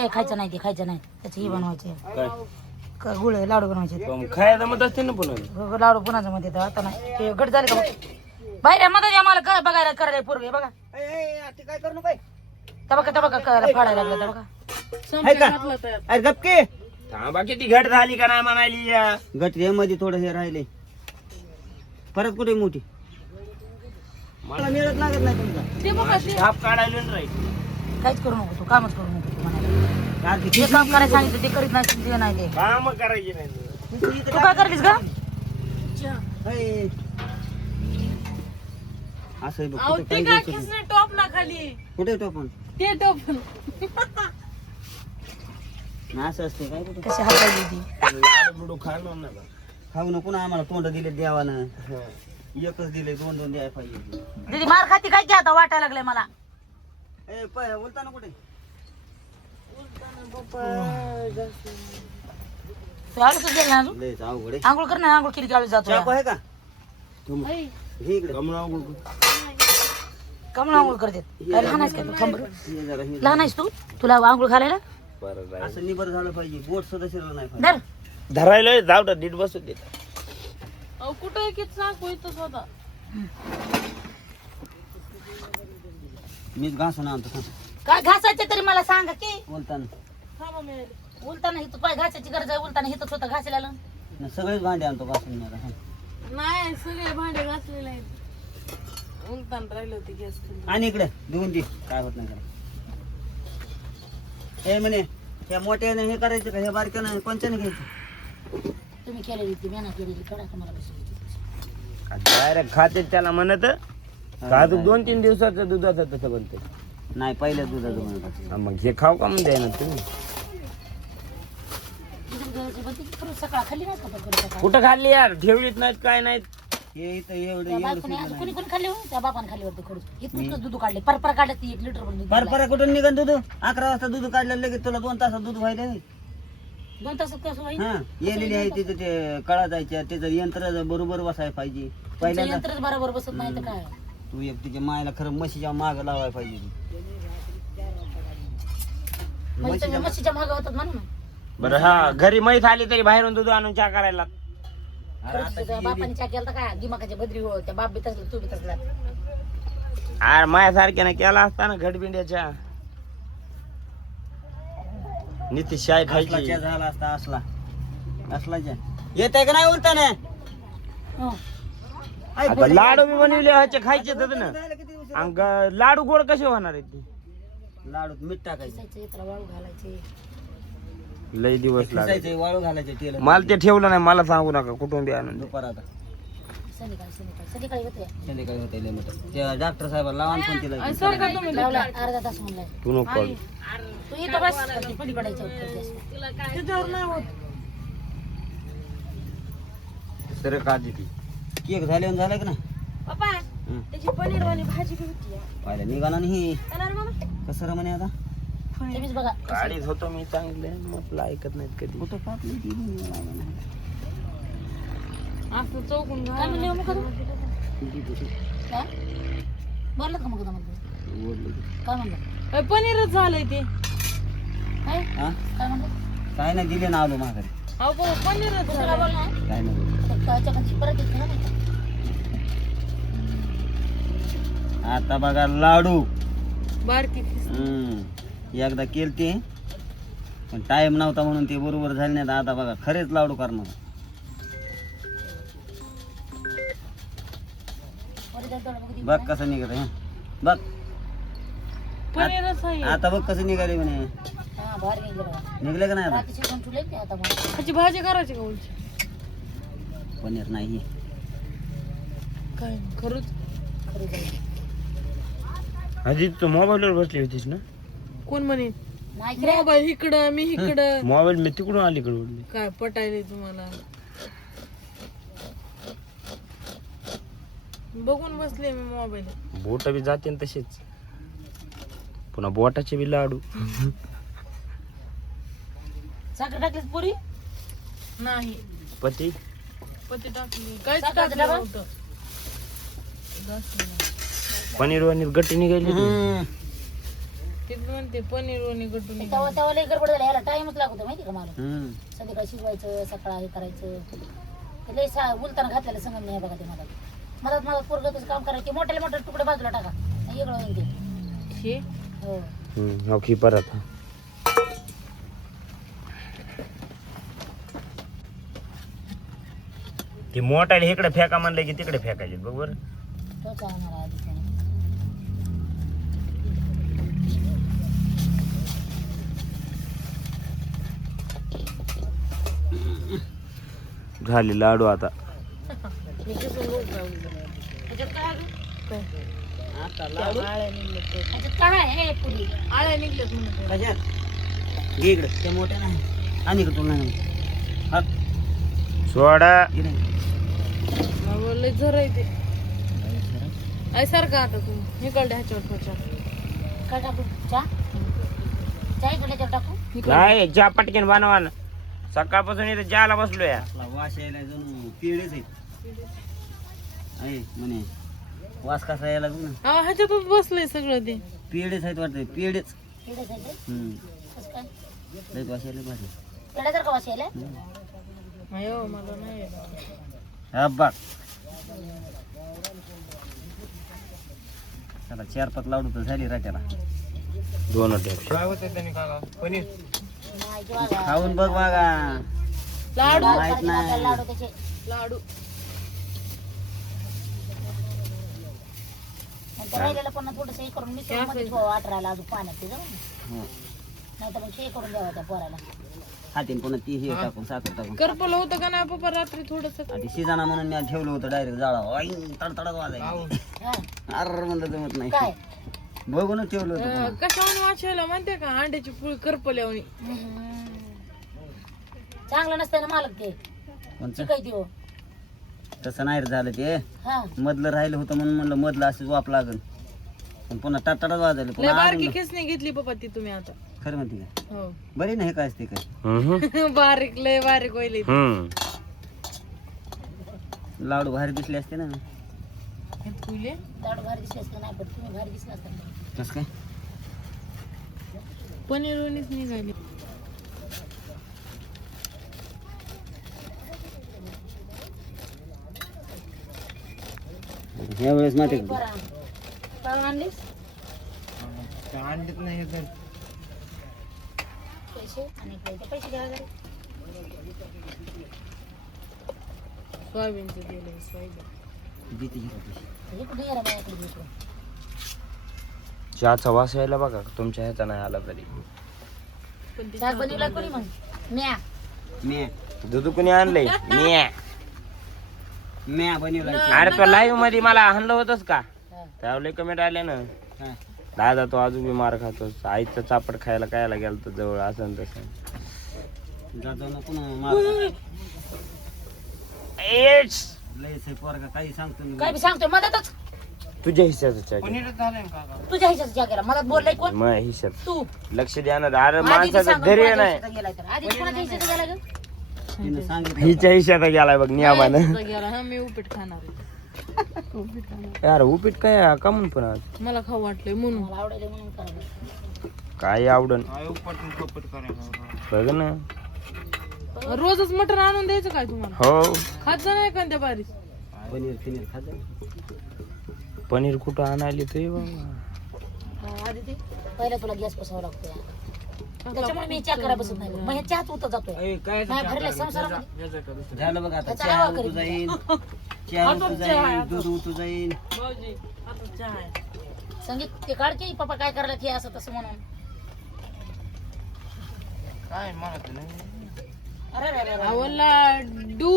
नाही खायचं नाही ते खायचं नाही त्याचे हे बनवायचे काय गुळ लाडू बनवायचे खायला मत असते ना पुन्हा लाडू पुन्हा मध्ये आता नाही ते घट झाले का बाहेर मध्ये आम्हाला काय बघायला करायला पूर्वी बघा काय करू नको तबका करायला फाडायला लागला बघा अरे गपके थांबा किती घट झाली का नाही म्हणाली या गट हे मध्ये थोडं हे राहिले परत कुठे मोठी मला मिळत लागत नाही तुमचा धाप काढायला नाही काहीच करू नको तू कामच करू नको तू म्हणायला यार जे काम करायला सांगितलं ते करीत नाही ते नाही ते काम करायची नाही तू काय करलीस का असं आहे बघ, अहो, कुठे ते काही काय गोष्ट नाही. खेचणे टॉप ना खाली कुठे टोपण ते टॉप असं असते काय कुठे कशी हाताळली ती लाडू बिडू खाणार ना खाऊ नको ना आम्हाला तोंड दिले देवानं एकच दिले दोन दोन द्यायला पाहिजे दीदी मार खाती काय की आता वाटायला लागलंय मला ए बोलता ना कुठे तू आलो गेल ना अजून लयच अवघड आहे. आंघोळ कर ना आंघोळ केली की आलो जातो चाकू आहे का हे इकडे कमळ आंघोळ करते काय लहान आहेस का तू थांब बरं. हे जरा हे लहान आहेस तू तुला आंघोळ घालायला असं निबर झालं पाहिजे बोट सुद्धा शिरलं नाही पाहिजे धर धरायला जाऊ दे नीट बसू दे अहो कुठे आहे की चाकू इथंच होता मीच घासून आणतो थांब. काय घासायचं तरी मला सांगा की बोलताना थांबा मी उलताना इथं पाय घासायची गरज आहे उलताना इथं स्वतः घासायला आलं. न सगळेच भांडे आणतो घासून मला थांब. नाही सगळे भांडे घासलेले आहेत उलतान राहिले होते गॅस आणि इकडे देऊन दे काय होत नाही त्याला. हे म्हणे त्या मोठ्याने हे करायचं का हे बारक्यानं कोणत्याने घ्यायचं तुम्ही केलेली ती मेहनत केलेली कडा का मला कशी डायरेक्ट खाते त्याला म्हणत का तू 2-3 दिवसाचं दुधाचं तसं बनते नाही पहिल्या दुधाचं म्हणतात मग हे खाऊ का म्हणते ना तुम्ही सकाळ खाल्ली नाही का पण सकाळ कुठं खाल्ली यार ठेवलीच नाहीत काय नाहीत हे इथं एवढं त्या एवढं बायकोने सुद्धा कोणी नाही. कोणी खाल्ली हो त्या बापाने खाल्ली वाटतं खडूस इतकं दूध काढले परपर काढले ती 1 लिटर दूध परपरा कुठून निघन दूध 11 वाजता दूध काढलं लगेच तुला 2 तासात दूध व्हायला नाही. 2 तासात कसं होईल हा येलेली आहे तिथं ते कळा जायच्या त्याचं यंत्र बरोबर बसायला पाहिजे तुमचं पहिल्यांदा यंत्रच बरोबर बसत नाही तर काय तू एक तिच्या मायला खरं म्हशीच्या माग लावायला पाहिजे म्हशीच्या मागं होतात म्हणून ना. बरं हा घरी मैस आली तरी बाहेरून दूध आणून चहा करायला अरे आता खरंच त्या बापाने चा केला काय दिमागाच्या बदरी हो त्या बाप बी तसला तू बी तसला अरे माझ्यासारख्यानं केला असता ना घडबिंड्याच्या नीती शाय खायची असला झाला असता असलाच्या येत आहे का नाही उलटा ना हो. आता लाडू बी बनवले ह्याचे खायचे तर ना अंग लाडू गोड कसे होणार आहेत ते? लाडूत मीठ टाकायचं खिसायचं, त्याला वाळू घालायचे लय दिवस लागले खिसायचं, वाळू घालायचे तेल मला ते ठेवलं नाही मला सांगू नका कुठून बी आणून दे. दुपार आता संध्याकाळी होते संध्याकाळी होते लय मोठं त्या डॉक्टर साहेबाला लावा आणि फोन तिला सर का तुम्ही लावला अर्धा तास म्हणलाय तू नको काढू. तू इथं बस ती पलीकडायच्या त्याच्यावर नाही होत सर का देते केक झाल्यावर झालं का ना पप्पा त्याची पनीर वाली भाजी बी होती पाहिलं निघाला नाही येणार मला कसं म्हणे आता तुम्हीच बघा गाडीत होतो मी चांगले म्हटलं ऐकत नाहीत कधी कुठं कापली ती असं चौकून काय म्हणले हो मग काय बोललं का मग काय म्हणलं पनीरच झालंय ते काय हा काय म्हणलं काय नाही दिले ना आलो माघारी अहो पनीरच तुला झालंय बोल ना काय नाही त्याच्याकडची परत येते ना नाही का? आता बघा लाडू बारकी एकदा केलते पण टाइम नव्हता म्हणून ते बरोबर झाले नाही आता बघा खरेच लाडू करणार परत एकदा बघू दे. बघ कसं निघत आहे बघ पनीरच आहे आता बघ कसं निघाले म्हणे हा बाहेर गेले बघा निघले का नाही आता बाकीचे कोण ठुले ते आता मग त्याची भाजी करायची का उलची पनीर नाही काय खरंच खरी जाईल आधी तू मोबाईलवर बसली होतीस ना कोण म्हणे नाही की रे. मोबाईल इकडं मी इकडं मोबाईल मी तिकडून अलीकडे उडली काय पटायले तुम्हाला बघून बसले मी मोबाईल बोट बी जाते ना तसेच पुन्हा बोटाचे बी लाडू साखर टाकलीस पुरी नाही पती पती टाकली काहीच साखर टाकलं डबा? नव्हतं पनीर वनीर गट्टी निघाली ती. तिथे म्हणते पनीर वणी गटून तेव्हा तेव्हा लई गडबड झाली, ह्याला टाइमच लागतो माहिती का मला. हम्म. संध्याकाळी शिजवायचं, सकाळ हे करायचं, ते लई उलताना घातलेलं संगम नाही बघा ते मधात मधात पोरगतच काम करायचे, मोठे मोठे तुकडे बाजूला टाका वेगळं होईल ते. हे हो ओके परत ती मोठाले इकडे फेका म्हणलं की तिकडे फेकायचे बरोबर. तोच आणणार आधी कोणी. झाले लाडू आता. त्याच्यात काय आहे गं? आळ्या निघल्यात ते. त्याच्यात काय आहे हे पुरी? आळ्या निघल्यात म्हणते. कशात? घे इकडं ते मोठे नाही आणि इकडं तुला नाही हा सोडा घे नाही. अहो, लय झर आहे ते. आई सारखं आता तू निकळड्या ह्याच्यावर ठोचा. काय टाकू? चहा इकडे त्याच्यावर टाकू. नाही चहा पटकन बनवा ना. सकाळपासून इथे चहाला बसलोय. आपला वास यायला जणू पिढेच आहेत आहे म्हणे वास कसा यायला बघ ना. अहो, ह्याच्यातच बसलंय सगळं ते. पिढेच आहेत वाटतं पिढेच. इकडे जायचं. हम्म. कसं काय? लय वास यायला पाहिजे. पेढ्यासारखं वास यायला? अयो मला नाही येत. हा बघ चला 4-5 लाडू तर झाली राजाला. दोन नाही ते बघा. खाऊन बघ बघा. लाडू माहित नाही. लाडू त्याचे. लाडू आणि त्या राहिलेलं पण थोडंसं हे करून मिसळून मध्ये ठेवावं वाटरायला अजून पाण्यात ते जाऊन. हं. नाही तर मग हे करून द्यावं त्या पोराला. हातीन पुन्हा ती हे टाकून साखर टाकून करपलं होतं का नाही पप्पा रात्री थोडस. आधी शिजाना म्हणून मी ठेवलं होतं डायरेक्ट जाळा तडतडत वाजायचं. हा. अर म्हणलं जमत नाही काय? बघूनच ठेवलं होतं पुन्हा. कशावर वाचायला माहितीये का अंड्याची पोळी करपल्यावणी. चांगलं नसतं ना मालक ते कोणचं? काय देऊ. तसं नाही रे झालं ते हा मधलं राहिलं होतं म्हणून म्हणलं मधलं असंच वाप लागल पण पुन्हा तडतडत वाजायला लय पुन्हा बारकी अजून- खेचणी घेतली पप्पा ती तुम्ही आता. खरं म्हणते काय हो बरी नाही काय असते काय बारीक लय बारीक होईल. लाडू भारी दिसले असते ना. लाडू भारी दिसले असते नाही पण तुम्ही भारी दिसला असता. कसं काय पनीर वणीच निघाली. ह्या वेळेस माहिती का बरं काय आणलीस पैसे आणि पैसे घ्या जरा. सोयाबीनचं दिलं सोयाबीन. भीती घेत होती. हे कुठे गेला माझ्याकडे दुसरं? चहाचा वास यायला बघा तुमच्या ह्याचा नाही आला तरी. पण ती शाक बनवला कोणी मग म्या म्या दूध कुणी आणलंय मी. म्या बनवला अरे तो लाईव्ह मध्ये मला हाणलं होतच का हा. त्यावेळेला कमेंट आले ना हा. दादा तो अजून बी मार खातोस आईचं चापड खायला कायला गेलं तर जवळ असं तसं. जातो नको ना मार लय से पोरगा काही सांगतो मी. काय बी सांगतोय मदतच तुझ्या हिश्श्याचं चहा घे. तुझ्या हिशाचं जाग केला मदत बोललाय कोण माझ्या हिश्श्यात तू लक्ष द्या ना. अरे आधी ते माणसाचं सांग, धैर्य माझ्या नाही हिशाचं गेलाय तर. आधी कोणाच्या हिशाचं गेला ग? तिनं सांगितलं हिच्या हिश्श्यात गेलाय बघ नियमानं. तुझा गेला हा मी उपीट खाणार आहे. उपीट खाणार. यार उपीट काय का म्हणून पण आज मला खाऊ वाटलंय म्हणून. मला आवडेल म्हणून करावं. काय आवडन बघ ना. रोजच मटण आणून द्यायचं काय तुम्हाला? हो खात जा नाही एखाद्या बारीस. पनीर फिनीर खात पनीर कुठं आणायला ते बाबा. हा, आधी ते पहिला तुला गॅस बसवावा लागतो त्याच्यामुळे मी चहा करा बसत नाही मग हे चहाच उतर जातोय नाही भरल्या संसारामध्ये झालं बघ आता त्याचा चहा आवाज उतू करीत जाईन चहा उतू जाईन दूध उतू जाईन भाऊजी आता चहा आहे. संगीत ते काढ की पप्पा काय करायला की असं तसं म्हणून अरे अहो लाडू